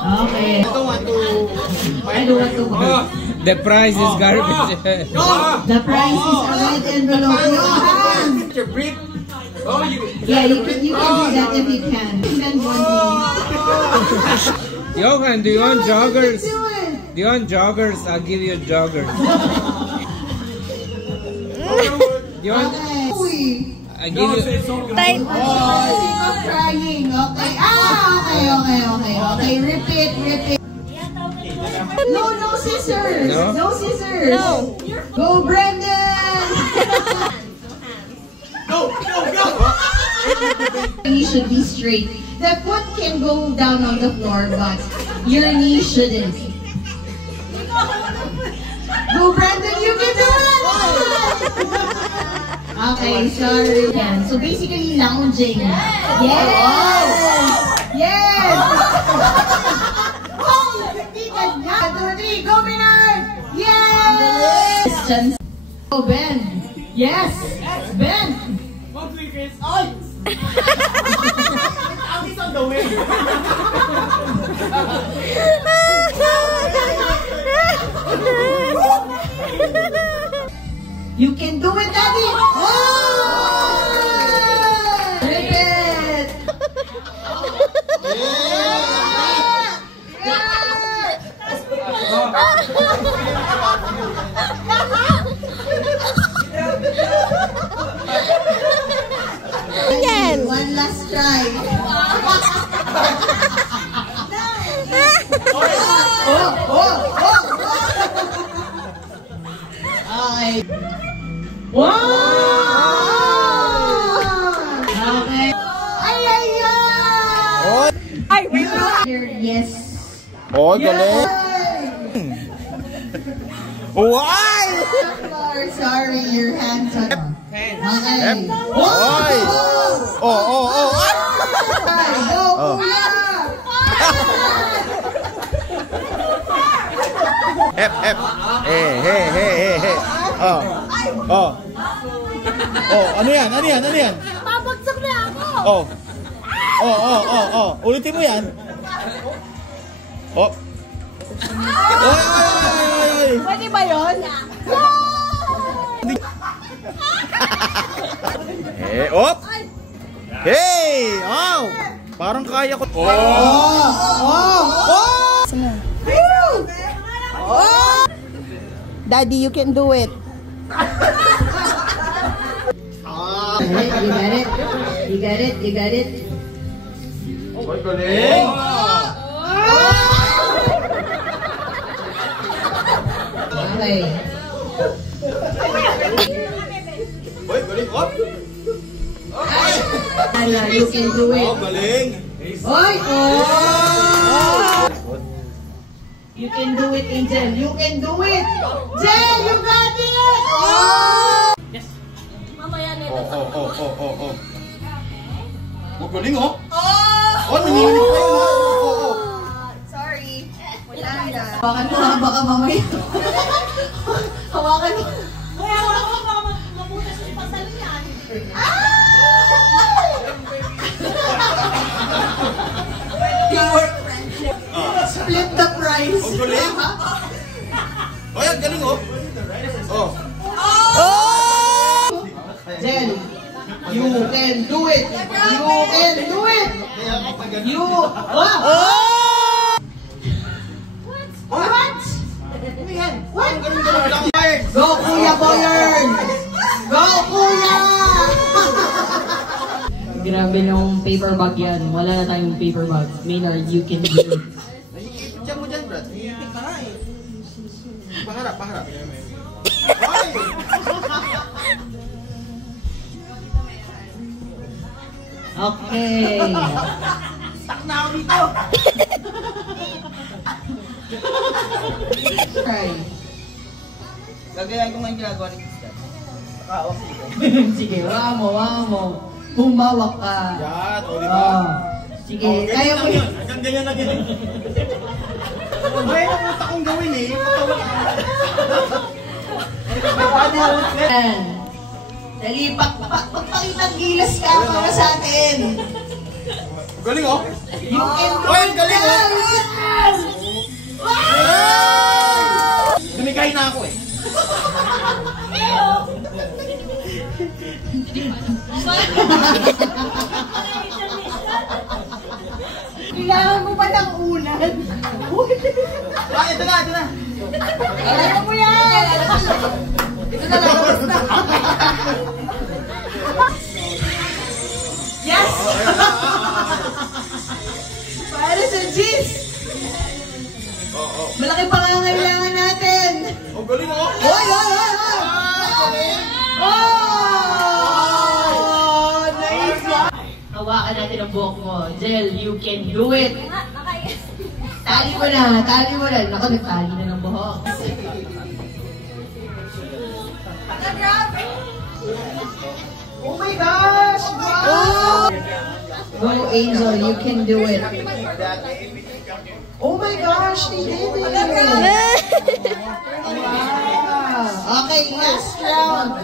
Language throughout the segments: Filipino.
Okay. I don't want to. The price is garbage. The price is a red envelope. Johan! Yeah, you can do that if you can. Send one Johan, do you want joggers? Do you want joggers? I'll give you joggers. You want? I give you. Type. Stop crying. Okay. Okay. Repeat. No scissors. No scissors. No. Go, Brendan. Go. You should be straight. The foot can go down on the floor, but your knee shouldn't. Go, Brendan. You can do it. Okay, sorry. So basically, lounging. Yes. Go, Bernard! Yes! Oh, Ben! Yes! Ben! One, three, Chris. Ay! Ang isang gawin. You can do it, Daddy! Oh! Repeat! Again. One last try. Okay. Wow! Okay. Ay, Yes. Oh, galing. Why? Sorry, your hands on. Okay. Oy! Oh. Go, kuya! F. Hey. Oh, ano yan? babagsak na ako. Oh. Ulitin mo yan. Oh. Oy! Pwede ba yun? Op! Hey! Oh! Parang kaya ko. Daddy, you can do it. You got it. Oh, galing! Okay. Oy, galing! Op! You can do it. Oh, galing! Oy! You can do it, Angel. You can do it. Jel, you got it! Oh! Mamaya nito. Oh. Oh, galing, oh! Oh, nanginginig pa yun, oh! Sorry. Wala na. Hawakan mo ha, baka mamaya. Hawakan mo. Kaya wala ko mabutas yung pagsalo yan. Teamwork friendship. Split the price. Oh, galing! Oh, yan, galing, oh! Oh! Jen, you can do it. You. What? What? Go, Kuya Boyern! Go, Kuya! Grabe nung paper bag yan. Wala na tayong paper bag. Maynard, you can do it. Diyan mo dyan, Brad. Iipit ka nga eh. Paharap. Okay. Stuck na ako dito. Try. Gagayain ko nga yung ginagawa ni Christian. Nakahawak dito. Sige, wala mo. Humawak ka. Yan, o diba? Sige, kaya mo yun. Hanggang ganyan lang yun. May nakuta kong gawin eh. Dali, pagpakitang gilas ka para sa atin. Galing oh. You can do Oy, it galing now. oh. High na ako eh. Kailangan mo ba ng unan? Ito na. Kailangan mo yan! Ito na, lalabas na. Yes! Para sa jeans! Malaki pangangailangan natin! Ang galing mo! Hoy! Oh! Nice one! Hawakan natin ang buhok mo. Jel, you can do it! Tali mo na! Naku, nagtali na ng buhok. Oh my gosh! Wow! Go, Angel, you can do it. Oh my gosh, they did it! Wow! Okay, last round.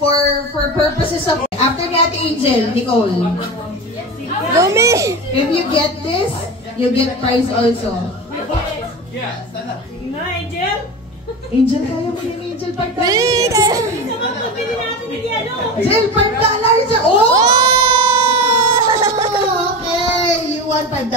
For purposes of... After that, Angel, Nicole. If you get this, you get prize also. No, Angel? Angel, kaya mo yun, Angel, $5. Angel, $5! Oh! Okay, you won $5.